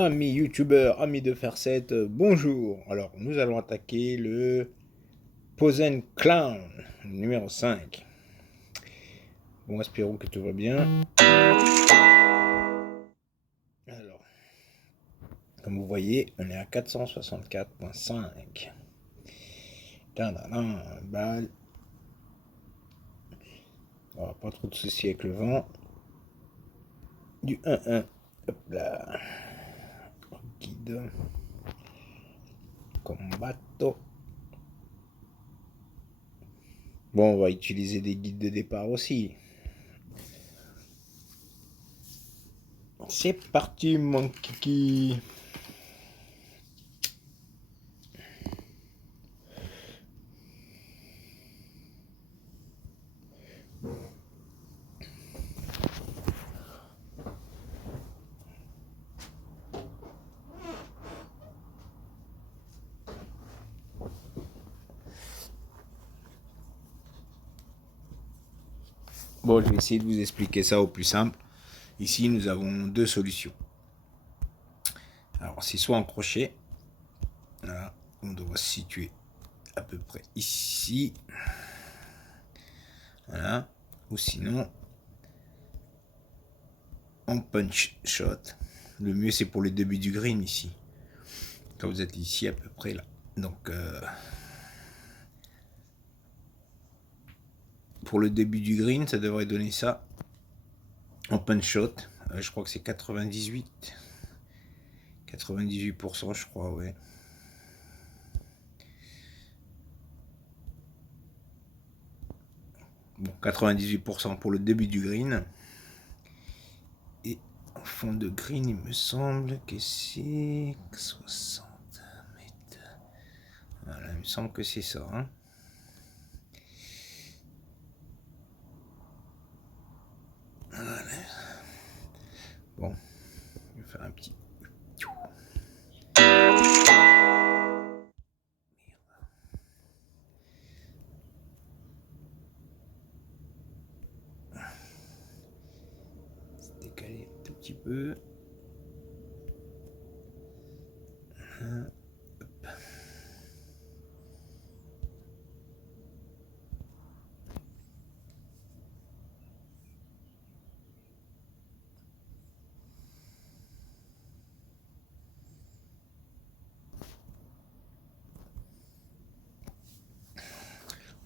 Amis youtubeurs, amis de Faire7, bonjour. Alors, nous allons attaquer le Posen Clown numéro 5. Bon, espérons que tout va bien. Alors, comme vous voyez, on est à 464.5. Balle. Oh, pas trop de soucis avec le vent. Du 1-1. Hop là. Guide. Combatto. Bon, on va utiliser des guides de départ aussi. C'est parti, mon kiki. Bon, je vais essayer de vous expliquer ça au plus simple. Ici, nous avons deux solutions. Alors, c'est soit en crochet. Voilà, on doit se situer à peu près ici. Voilà. Ou sinon, en punch shot. Le mieux, c'est pour le début du green ici. Quand vous êtes ici, à peu près là. Donc, pour le début du green, ça devrait donner ça. En punch shot, je crois que c'est 98. 98%, je crois, ouais. Bon, 98% pour le début du green. Et en fond de green, il me semble que c'est 60 mètres. Voilà, il me semble que c'est ça. Hein. Voilà. Bon, je vais faire un petit. C'est décalé un tout petit peu.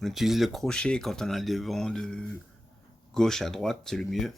On utilise le crochet quand on a le vent de gauche à droite, c'est le mieux.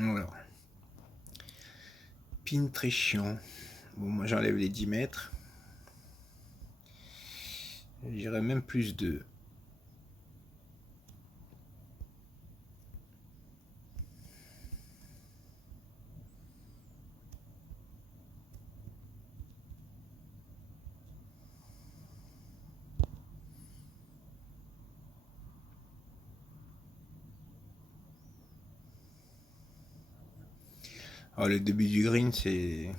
Voilà. Pin très chiant. Bon, moi j'enlève les 10 mètres. J'irai même plus de. Alors, le début du green, c'est.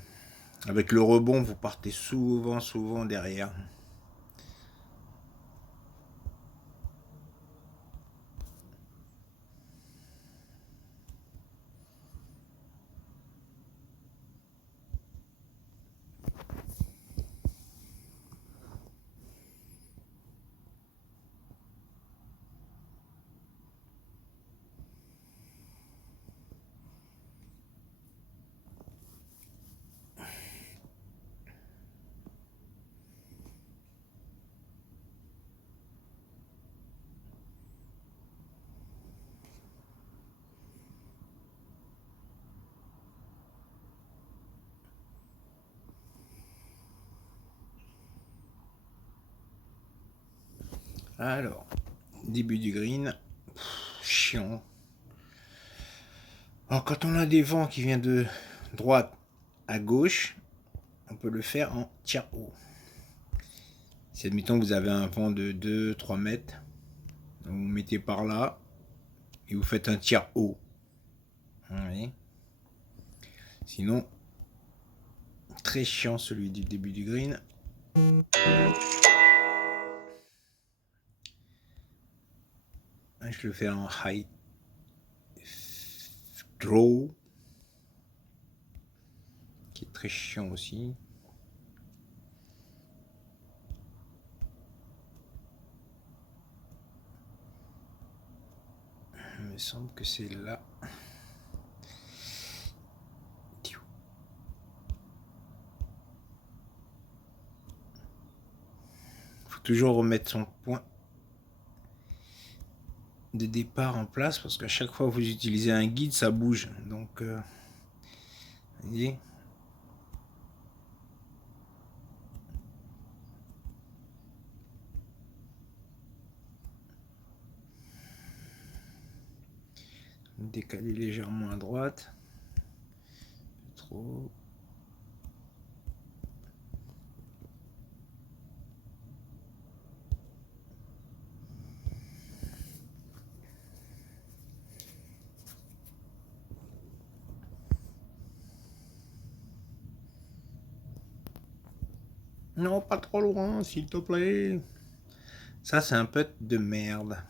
Avec le rebond, vous partez souvent derrière. Alors, début du green. Chiant. Alors quand on a des vents qui viennent de droite à gauche, on peut le faire en tiers haut. Si admettons que vous avez un vent de 2-3 mètres, vous mettez par là et vous faites un tiers haut. Oui. Sinon, très chiant celui du début du green. Je le fais en high draw, qui est très chiant aussi. Il me semble que c'est là. Il faut toujours remettre son point de départ en place parce qu'à chaque fois que vous utilisez un guide, ça bouge. Donc, vous voyez. Décaler légèrement à droite. Trop. Non, pas trop loin, s'il te plaît. Ça, c'est un peu de merde.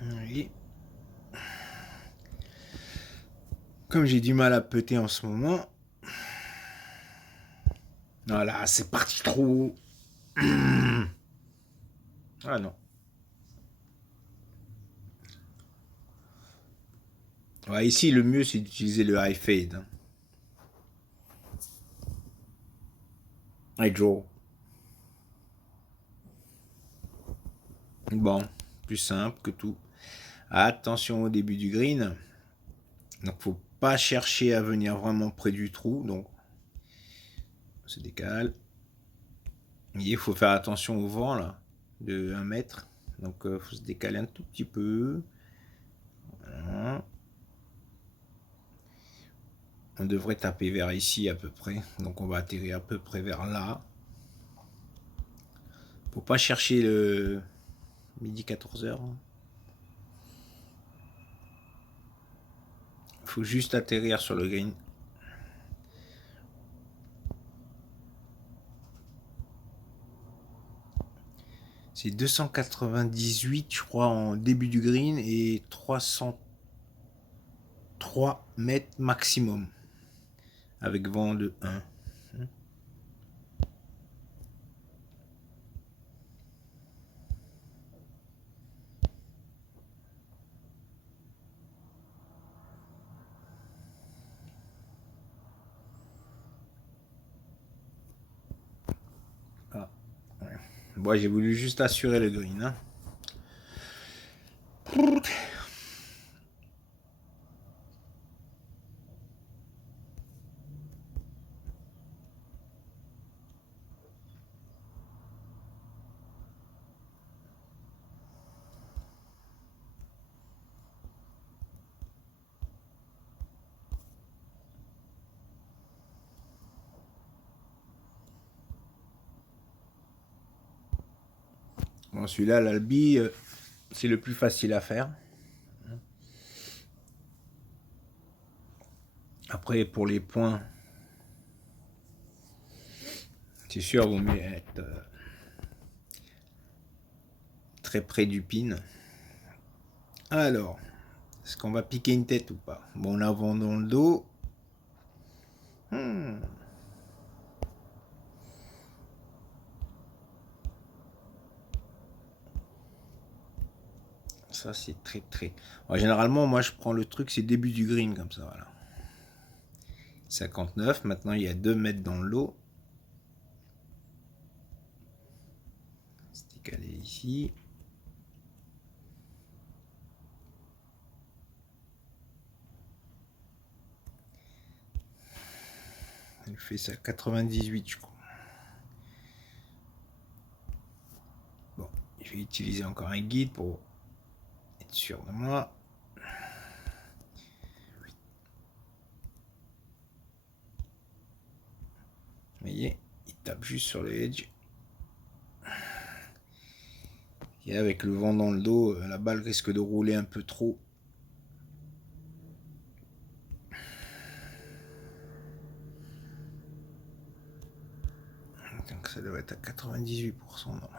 Oui. Comme j'ai du mal à péter en ce moment. Voilà, c'est parti trop. Ah non. Ouais, ici, le mieux, c'est d'utiliser le high fade. High draw. Bon, plus simple que tout. Attention au début du green. Donc, faut pas chercher à venir vraiment près du trou. Donc, on se décale. Il faut faire attention au vent, là, de 1 mètre. Donc, faut se décaler un tout petit peu. Voilà. On devrait taper vers ici à peu près. Donc, on va atterrir à peu près vers là. Faut pas chercher le midi 14h. Faut juste atterrir sur le green. C'est 298, je crois, en début du green et 303 mètres maximum. Avec vent de 1. Ah, ouais. Bon, j'ai voulu juste assurer le green. Hein. Bon, celui-là, l'Albi, c'est le plus facile à faire. Après, pour les points, c'est sûr, vous mettre très près du pin. Alors, est-ce qu'on va piquer une tête ou pas? Bon, là, vent dans le dos. Ça, c'est très, très... Alors, généralement, moi, je prends le truc, c'est début du green, comme ça, voilà. 59, maintenant, il y a 2 mètres dans l'eau. C'est décalé ici. Elle fait ça 98, je crois. Je vais utiliser encore un guide pour être sûr de moi. Vous voyez, il tape juste sur le edge. Et avec le vent dans le dos, la balle risque de rouler un peu trop. Donc ça doit être à 98% normalement.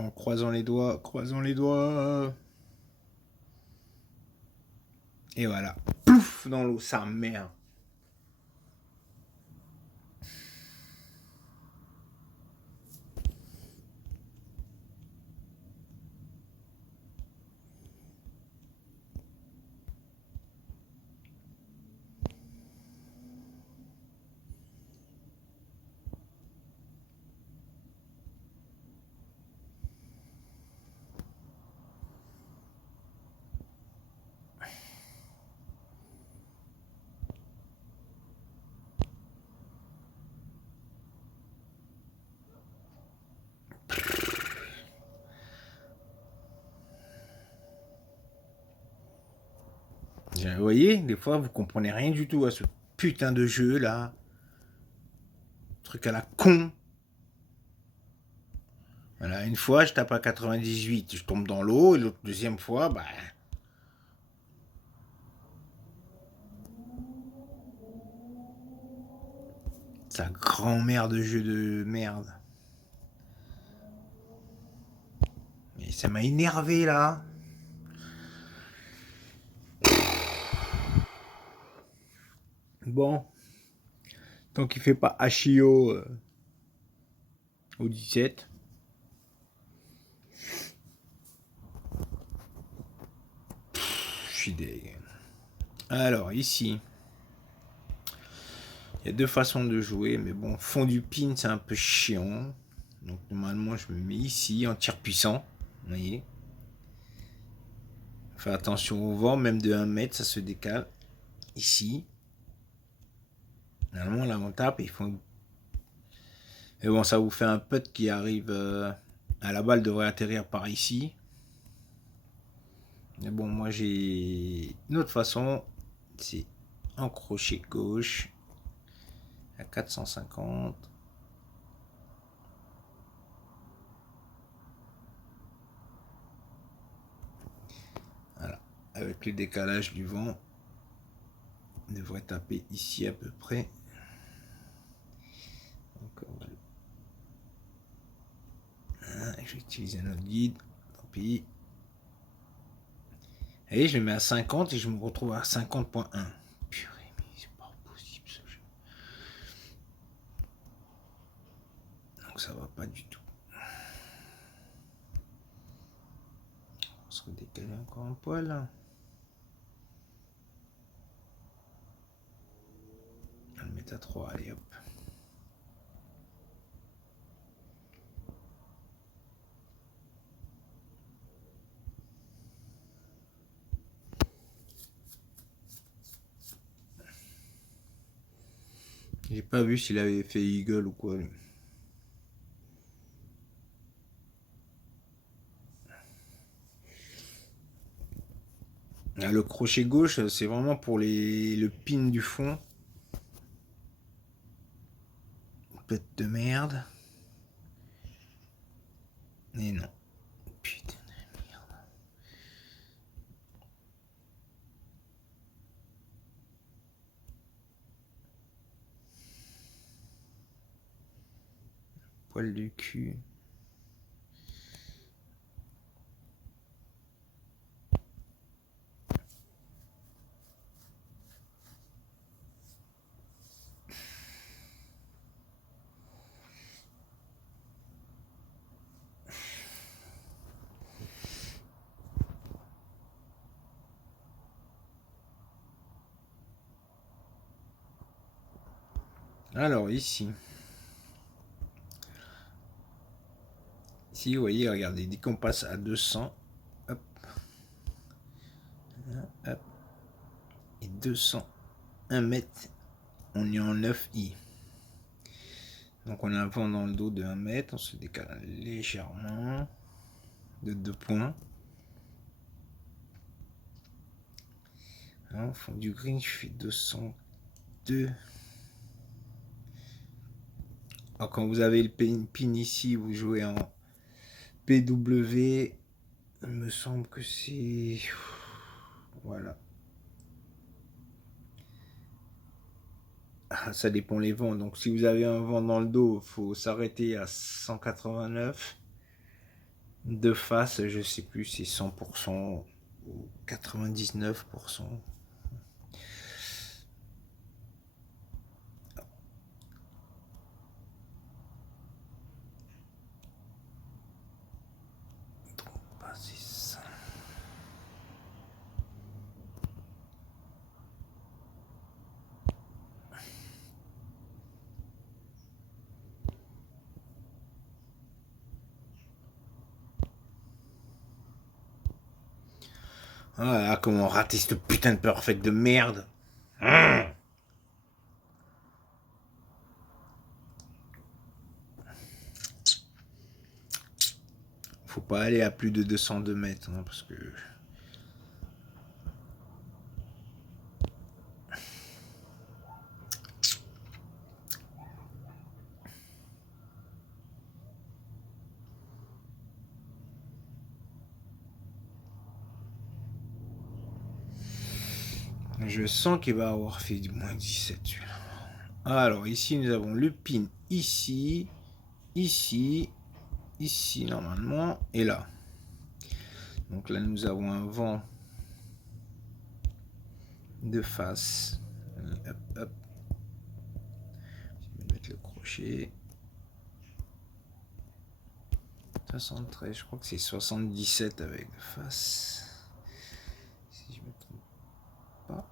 En croisant les doigts, croisons les doigts. Et voilà. Pouf dans l'eau, sa mère. Vous voyez, des fois, vous comprenez rien du tout à ce putain de jeu là. Truc à la con. Voilà, une fois, je tape à 98, je tombe dans l'eau, et l'autre deuxième fois, bah. Sa grand-mère de jeu de merde. Mais ça m'a énervé là. Bon. Tant qu'il fait pas Hachio au 17. Je suis deg. Alors, ici. Il y a deux façons de jouer, mais bon, fond du pin, c'est un peu chiant. Donc, normalement, je me mets ici, en tir puissant. Vous voyez. Fais attention au vent, même de 1 mètre, ça se décale. Ici. Normalement, là, on tape, il faut. Et bon, ça vous fait un putt qui arrive. La balle devrait atterrir par ici. Mais bon, moi, j'ai une autre façon. C'est en crochet gauche. À 450. Voilà. Avec le décalage du vent, on devrait taper ici à peu près. Donc, voilà. Je vais utiliser un autre guide. Tant pis. Et je le mets à 50 et je me retrouve à 50.1. Purée, mais c'est pas possible ce jeu. Donc ça va pas du tout. On se redécaler encore un poil. On va le mettre à 3, allez hop. J'ai pas vu s'il avait fait eagle ou quoi. Lui. Ah, le crochet gauche, c'est vraiment pour le pin du fond. Pète de merde. Et non. Putain de merde. Poil du cul. Alors ici, vous voyez, regardez, dès qu'on passe à 200, hop, hop, et 201 mètres, on est en 9i. Donc on a un vent dans le dos de 1 mètre, on se décale légèrement de 2 points. Au fond du green, je fais 202. Alors quand vous avez le pin ici, vous jouez en PW. Il me semble que c'est... Voilà. Ah, ça dépend les vents. Donc si vous avez un vent dans le dos, il faut s'arrêter à 189. De face, je sais plus si c'est 100% ou 99%. Ah, comment rater cette putain de perfect de merde. Faut pas aller à plus de 202 mètres, hein, parce que... Je sens qu'il va avoir fait du moins 17 celui-là. Alors ici nous avons le pin ici, ici, ici normalement, et là. Donc là nous avons un vent de face. Hop, hop. Je vais mettre le crochet. 73, je crois que c'est 77 avec de face. Si je me trompe pas.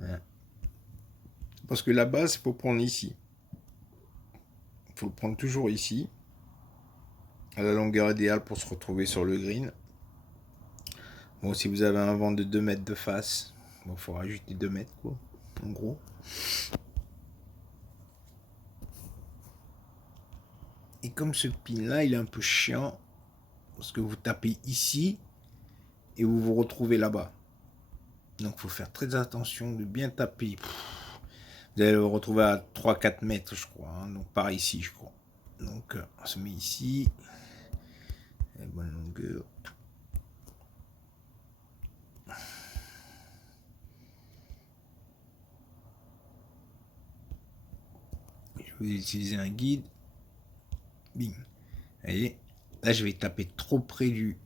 Ouais. Parce que la base, il faut prendre ici. Il faut le prendre toujours ici. À la longueur idéale pour se retrouver sur le green. Bon, si vous avez un vent de 2 mètres de face, bon, il faut rajouter 2 mètres, quoi, en gros. Et comme ce pin là, il est un peu chiant, parce que vous tapez ici, et vous vous retrouvez là-bas. Donc il faut faire très attention de bien taper. Vous allez le retrouver à 3-4 mètres, je crois. Hein, donc par ici, je crois. Donc on se met ici. La bonne longueur. Je vais utiliser un guide. Bing. Vous voyez, là je vais taper trop près du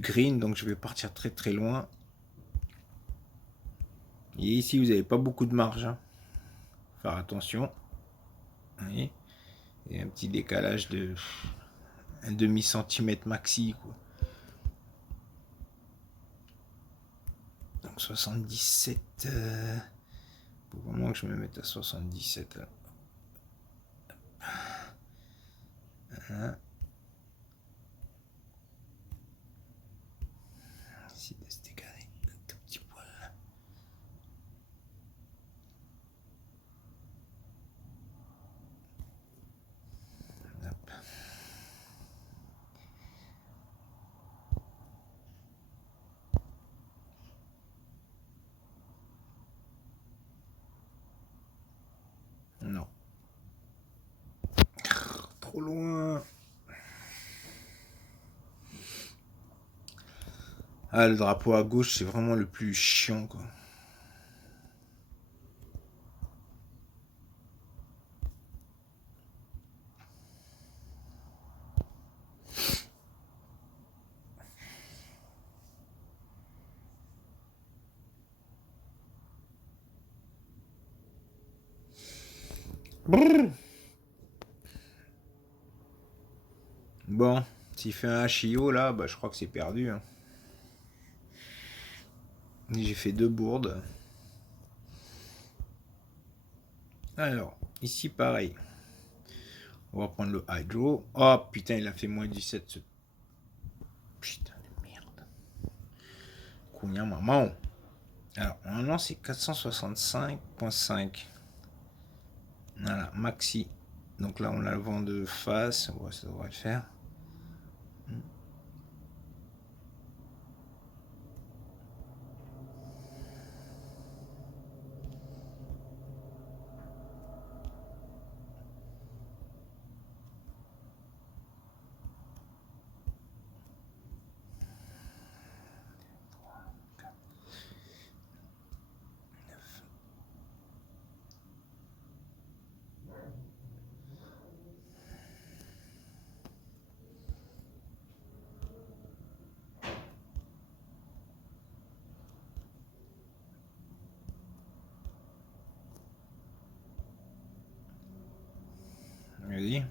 green, donc je vais partir très très loin. Et ici vous n'avez pas beaucoup de marge. Hein. Faire attention. Vous voyez, et un petit décalage de un demi-centimètre maxi, quoi. Donc 77. Faut vraiment que je me mette à 77 là. Hein. Ici de se décaler un tout petit poil. Hop. Non. Trop loin. Ah, le drapeau à gauche, c'est vraiment le plus chiant, quoi. Brrr. Bon, s'il fait un HIO là, bah, je crois que c'est perdu. Hein. J'ai fait 2 bourdes. Alors, ici pareil. On va prendre le hydro. Oh putain, il a fait moins 17. Ce... Putain de merde. Combien maman? Alors, normalement, c'est 465.5. Voilà, maxi. Donc là, on a le vent de face. Ouais, ça devrait le faire. Vas-y.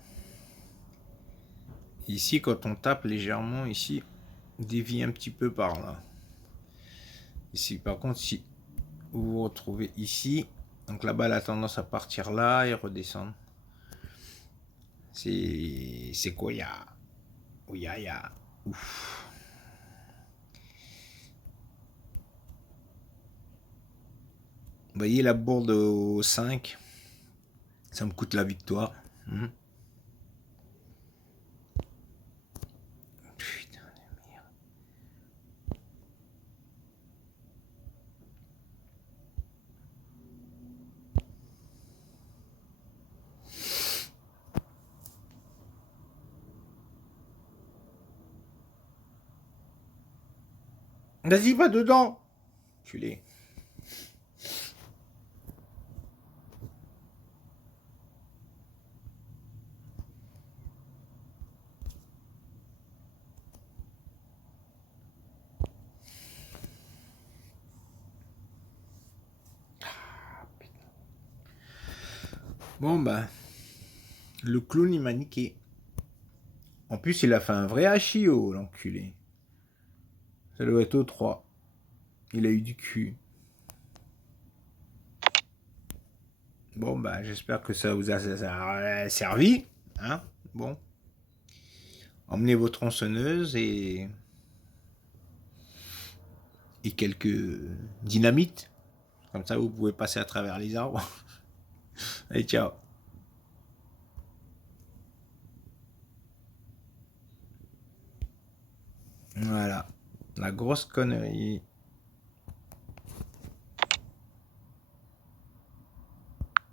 Ici, quand on tape légèrement, ici, on dévie un petit peu par là. Ici, par contre, si vous vous retrouvez ici, donc la balle a tendance à partir là et redescendre. C'est quoi, ya? Ouyaya. Ouf. Vous voyez la bourde au 5, ça me coûte la victoire. Putain de merde. Vas-y, va dedans. Culé. Bon bah, le clown il m'a niqué. En plus il a fait un vrai hachio, l'enculé. Ça doit être au 3. Il a eu du cul. Bon bah j'espère que ça vous a servi. Hein, bon. Emmenez vos tronçonneuses et quelques dynamites. Comme ça vous pouvez passer à travers les arbres. Allez, ciao. Voilà. La grosse connerie.